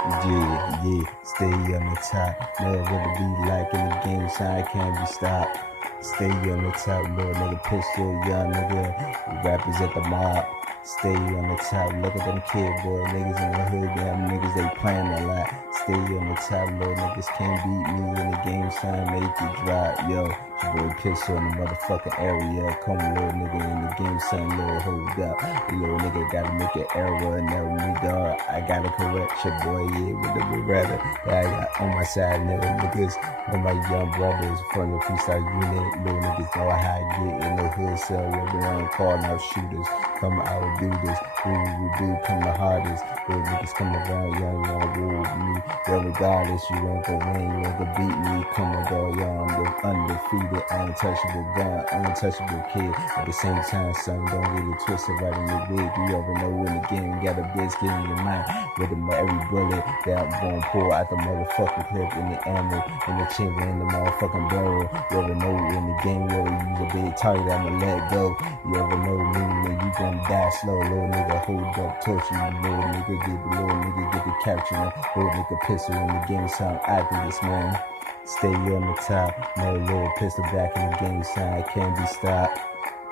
Yeah, stay on the top. Know what it be like in the game, sign can't be stopped. Stay on the top, little nigga pistol, young nigga, rappers at the mob. Stay on the top, look at them kid boy niggas in the hood, damn niggas they playing a lot. Stay on the top, little niggas can't beat me in the game, sign make it drop, yo. Your boy pistol in the motherfucking area, come little nigga in the game, sign little hold up. The little nigga gotta make an error, and that me dog, I gotta correct your boy, yeah, with the beretta that I got on my side, little niggas. And my young brothers from the freestyle unit, little niggas know how I get in the hood, so we're around calling out shooters. Come out, do this, we do come the hardest. Little niggas come around, young, rule with me. Yo, regardless, you ain't gon' win, you ain't gon' beat me. Come on, dog, young, I'm the undefeated, untouchable gun, untouchable kid. At the same time, son, don't get it twisted right in your wig. You ever know in the game, you got a biscuit in your mind. With every bullet that I'm gon' pull out the motherfucking clip in the ammo, in the chamber, in the motherfucking barrel. You ever know in the game, you ever use a big target, I'ma let go. You ever know me, when you gon' die slow, little nigga hold up, torture you, little nigga get the capture, little nigga pistol in the game, sound activist, man. Stay on the top, no little pistol back in the game, sign can't be stopped.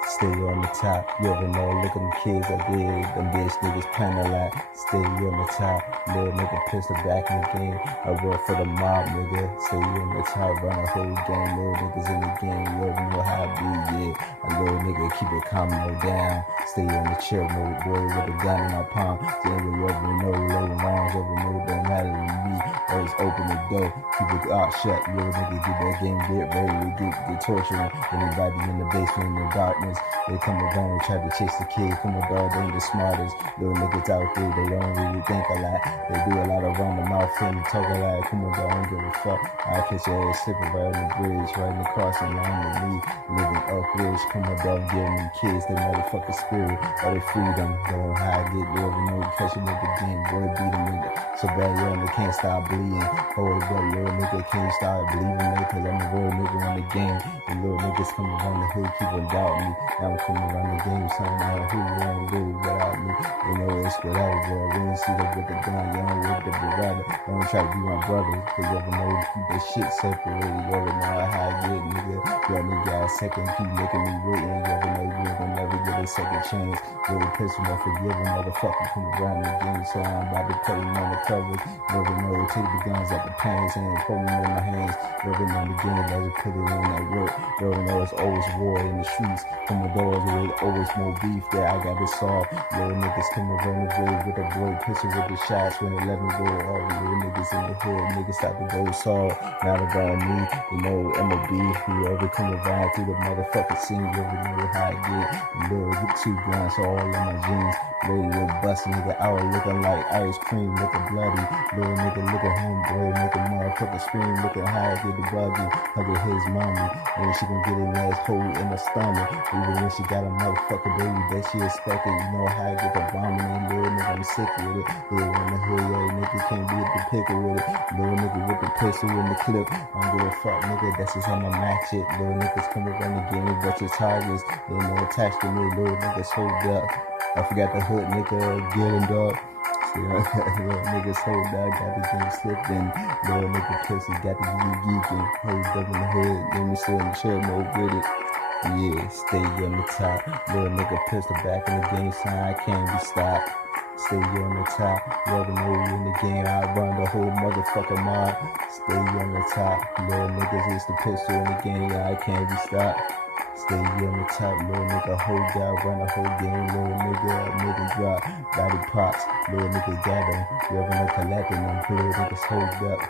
Stay on the top, you ever know, look at them kids I did, them bitch niggas playing a lot. Stay on the top, little nigga pistol back in the game, I work for the mob, nigga. Stay on the top, run the whole game, little niggas in the game, you ever know how I be, yeah. A little nigga keep it calm, no down. Stay on the chill mode, boy, with a gun in my palm. So you ever know, low rounds, ever know, don't matter to me. Always open the door, keep it shut, little nigga get that game, get ready to get torturing anybody in the basement in the darkness. They come around and try to chase the kid. Come on, dog, they ain't the smartest. Little niggas out there, they don't really think a lot. They do a lot of run the mouth and talk a lot. Come on, dog, I don't give a fuck. I catch your ass slipping right on the bridge, right in the crossing line with me. Living up rich. Come on, dog, giving them kids their motherfucking spirit. Or they freedom. Know how I get there, but no catch them with the game. Boy, beat them nigga. So bad, yo, they can't stop bleeding. Hold up, little nigga can't stop believing me, cause I'm a real nigga in the game. The little niggas come around the hood, keep on doubting me. Now I'm coming around the game, so now who wanna do without me? You know it's whatever, bro. We ain't see that with the gun, young with the beretta. Don't try to be my brother, cause you ever know keep that shit separated. You ever know how I get, nigga. You ever got a second, keep making me waiting. You ever know you ain't gonna never get a second chance. Little pistol, don't forgive a motherfucker come around the game, so I'm about to put him on the covers. You ever know take the guns out the pants and put them in my hands. You ever know the game, let's put it in that work. You ever know it's always war in the streets. From the doors with always more beef that I got to solve. Little niggas come around the grave with a boy pistol with the shots when 11 go off. Little niggas in the hood, niggas start to go soft. Not around me, you know, MOB. Whoever come around through the motherfucking scene, you ever know how I get. Little get 2 guns all in my jeans. Lady with bustin' nigga out looking like ice cream, looking bloody. Little nigga looking homeboy, make a motherfucker scream, looking high, get the buggy, hugging his mommy. And she gon' get an asshole in the stomach. Even when she got a motherfucking baby that she expected, you know how I get the bombing and little nigga, I'm sick with it. Yeah, in the hood, yeah, nigga can't be at the pickle with it. Little nigga with the pistol in the clip, I don't give a fuck, nigga, that's just how I match it. Little niggas come around the game, but your targets, they no attached to me, little niggas hold up. I forgot the hood, nigga, get him, dog. See, little niggas hold up, got the game slipped in. Little nigga pussy, got the geeking, hold up in the hood, let me still in the chill mode with it. Yeah, stay on the top. Little nigga pistol back in the game, sign I can't be stopped. Stay on the top. You ever know you in the game, I run the whole motherfucking mob. Stay on the top. Little niggas is the pistol in the game, yeah, I can't be stopped. Stay on the top, little nigga hold down, run the whole game, little nigga, make him drop, body props, little niggas gather, you ever know collecting them, little niggas hold up.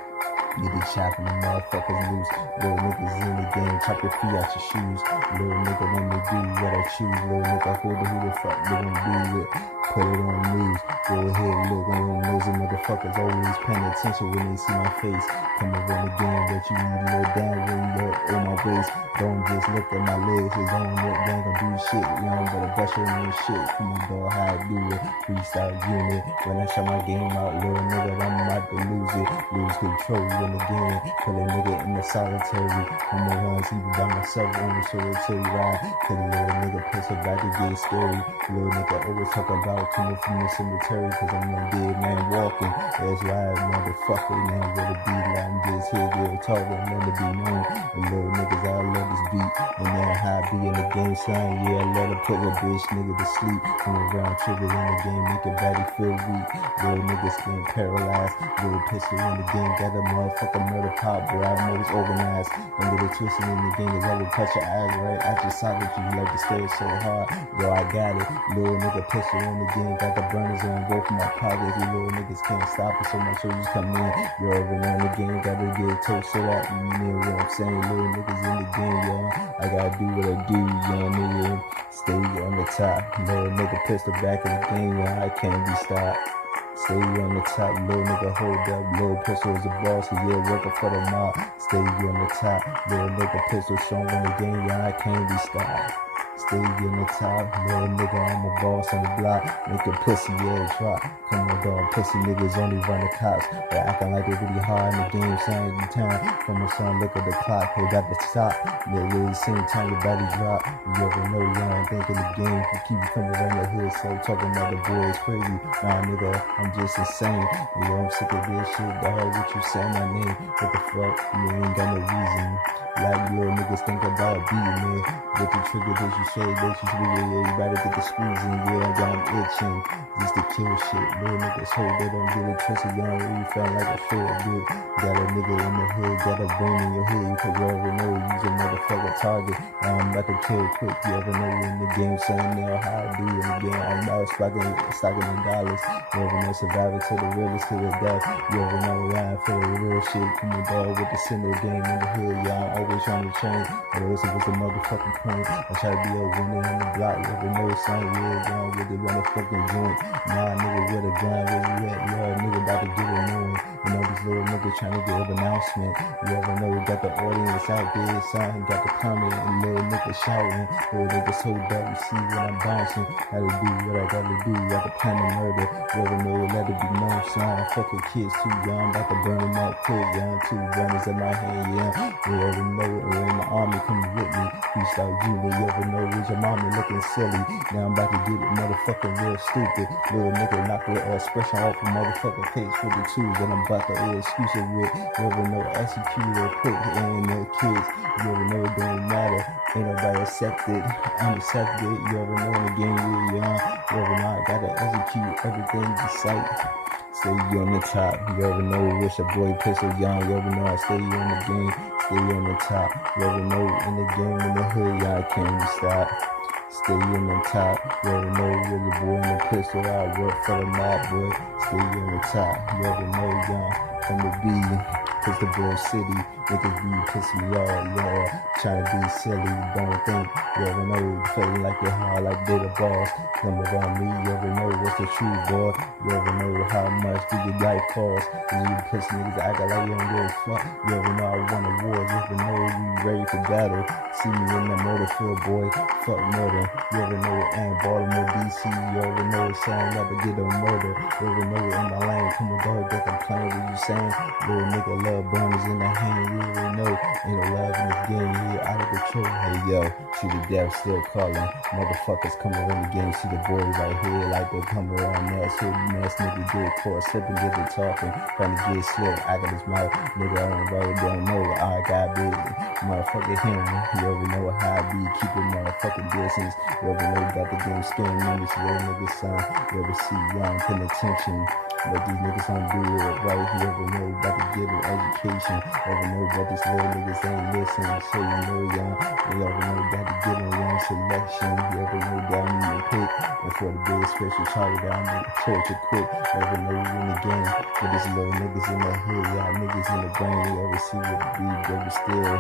Get it chopping the motherfuckers loose. Little niggas in the game, chop your feet out your shoes. Little nigga let me do what I choose. Little nigga hold it, who the fuck they gon' do it? Put it on me. Go ahead, look on them nosy motherfuckers always paying attention when they see my face. Come around the game, but you need a little down when you're on my waist. Don't just look at my legs, cause I don't look down, gon' do shit. You know, better brush on your shit. Come on, dog, how I do it. Freestyle unit. When I shut my game out, little nigga, I'm about to lose it. Lose control in the game. Put a nigga in the solitary. I'm the ones even by myself on the solitary ride. Cause a little nigga piss about to get scary. Little nigga always talk about coming from the cemetery. Cause I'm a dead man walking. That's why motherfucker now gotta be like I'm just here, girl, talking, let it be known. And little niggas, I love this beat. And now how I be in the game, son, yeah, I let her put a bitch nigga to sleep. Come around, triggers in the game, make your body feel weak. Little niggas getting paralyzed. Little pistol in the game, got a motherfucking murder pop, boy, I know it's organized. And little twisting in the game is I will cut your eyes right out your socket. You like to stare so hard, yo, I got it. Little nigga pistol in the game, got the burners on both of my pockets. You little niggas can't stop it, so much soldiers come in. You already know in the game, gotta get toast so that you know what I'm saying. Little niggas in the game, yo, I gotta do what I do, young nigga. Stay on the top, little nigga pistol back in the game, yo, I can't be stopped. Stay on the top, little nigga hold up, little pistol is a boss, yeah, working for the mob. Stay on the top, little nigga pistol strong in the game, yeah, I can't be stopped. Stay in the top, little nigga, I'm a boss on the block, make a pussy ass drop. Come on, dog, pussy niggas only run the cops, but acting like they really hard in the game, saying the time. Come on, son, look at the clock, they got the stop. Nigga, same time your body drop. You ever know, young, think in the game, you keep coming around the hood, so talking about the boy is crazy. Nah, nigga, I'm just insane. Yo, I'm sick of this shit, dog, what you say my name? What the fuck, you ain't got no reason. Like little niggas think about beating me. Get the trigger that you say, that you trigger, yeah, you better get the squeezing, yeah, I got them itching. Just to kill shit, little niggas hope they don't get it twisted, you don't really feel like a shit, dude. Got a nigga in the hood, got a brain in your head, cause you ever know, use a motherfucker target. Now I'm about to kill quick, you ever know in the game, saying now how I do in the game, I'm about stocking in dollars. You ever know, surviving to the realest to the death. You ever know, ride for the real shit, come on, dog, with the center game in the hood, y'all. Always trying to change, but also was the motherfucking point. I try to be a winner on the block, you ever know, son, yeah, down with the motherfucking joint. Nah, nigga, with a gun, where you at? Yeah, nigga about to get it known. You know, these little niggas trying to give an announcement. You ever know, we got the audience out there, son, got the comment, and little niggas shouting. Little niggas so bad, you see when I'm bouncing. Gotta do what I gotta do, got to plan to murder. You ever know, let it be known, son, fucking kids too young, about to burn them up quick, young, 2 guns in my hand, yeah. You ever know, in my army coming with me, freestyle Julie, you ever know, with your mama looking silly. Now I'm about to get it motherfucking real stupid. Little nigga knock the expression off a motherfucking face with the tools that I'm about to excuse it with. You ever know, execute it quick, and the kids, you ever know, it don't matter. Ain't nobody accepted, I'm accepted. You ever know, in the game, you're young. You ever know, I gotta execute everything you sight. Stay on the top, you ever know, wish a boy pistol young, you ever know, I stay on the game, stay on the top, you ever know, in the game, in the hood, yeah, I can't be stopped. Stay on the top, you ever know, with the boy in the pistol, I work for the mob, boy, stay on the top, you ever know, young, from the B, Pistol City, niggas be pissing me off, yeah, trying to be silly, don't think, you ever know, feeling like you're hard, like they the boss, come around me, you ever know, what's the truth, boy, you ever know, how much do your life cost, and you piss niggas acting like you don't give a fuck, you ever know, I won a war, you ever know, you ready for battle, see me in the motor field, boy, fuck murder, you ever know, and Baltimore, DC, you ever know, saying like to get on murder, you ever know, in my lane, come on, dog, get complain, what you saying, little nigga love burners in the hand, you already know, ain't no love in this game, yeah, out of control, hey yo, see the death still calling, motherfuckers come around the game, see the boys right here, like they come around that shit, ass nigga get caught slipping, get to talking, trying to get slipped, I got his mouth, nigga, I don't really don't know, I got big, motherfucker hearing, you ever know how I be, keeping motherfucking distance, you ever know, got the game scaring members, little niggas, son, you ever see young penitentiary, but these niggas don't do it right, you ever know, about to get an education, you ever know, but these little niggas ain't listening, so you know, young, you ever know, got to get on young selection, you ever know, that I'm in the pick, and for the big special charlie that I'm gonna torture quick, you ever know, you in the game, but these little niggas in the hood, y'all niggas in the brain, you ever see what the beat, baby, still,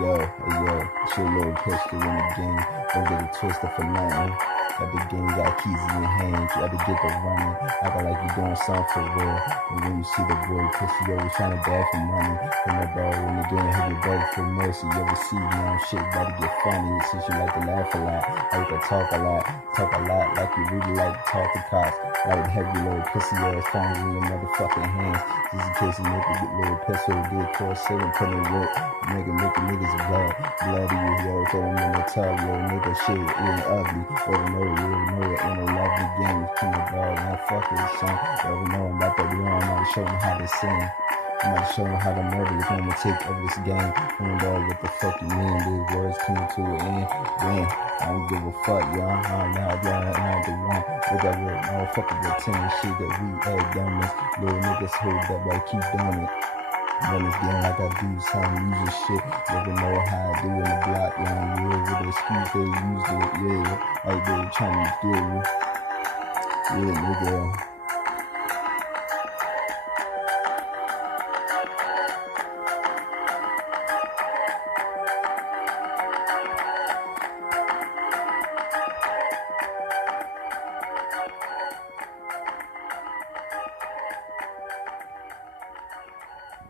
yo, hey yo, it's your little pistol in the game, don't get it twisted for nothing. Got the game, got keys in your hand, you got to get the running, acting like you doing something for real. And when you see the boy pussy, you always trying to bag for money. From the dog in the game, hit your bag for mercy. You ever see me on shit, about to get funny. Since you like to laugh a lot, like to talk a lot, like you really like to talk to cops. Like heavy little pussy ass phones in your motherfucking hands. Just in case you make a little pistol, get caught sitting, put in work, make niggas bloody, yo, throw them in the tub, yo, nigga shit, ain't ugly, you know it ain't no lovely game, come on, dog, man, fuck it, son, you ever know I'm about to be on my show them how to sing. I'm about to show them how to murder. You're gonna take over this game. I don't know what the fuck you mean. These words coming to an end. Damn, I don't give a fuck, y'all. I'm not the one. Look at what motherfucker pretending shit that we had done this. Little niggas hold up, but I keep doing it. Run this game like I do some music shit. Never know how I do in the block, yeah. With the excuse they use it, yeah. Like they trying to do. Yeah, nigga.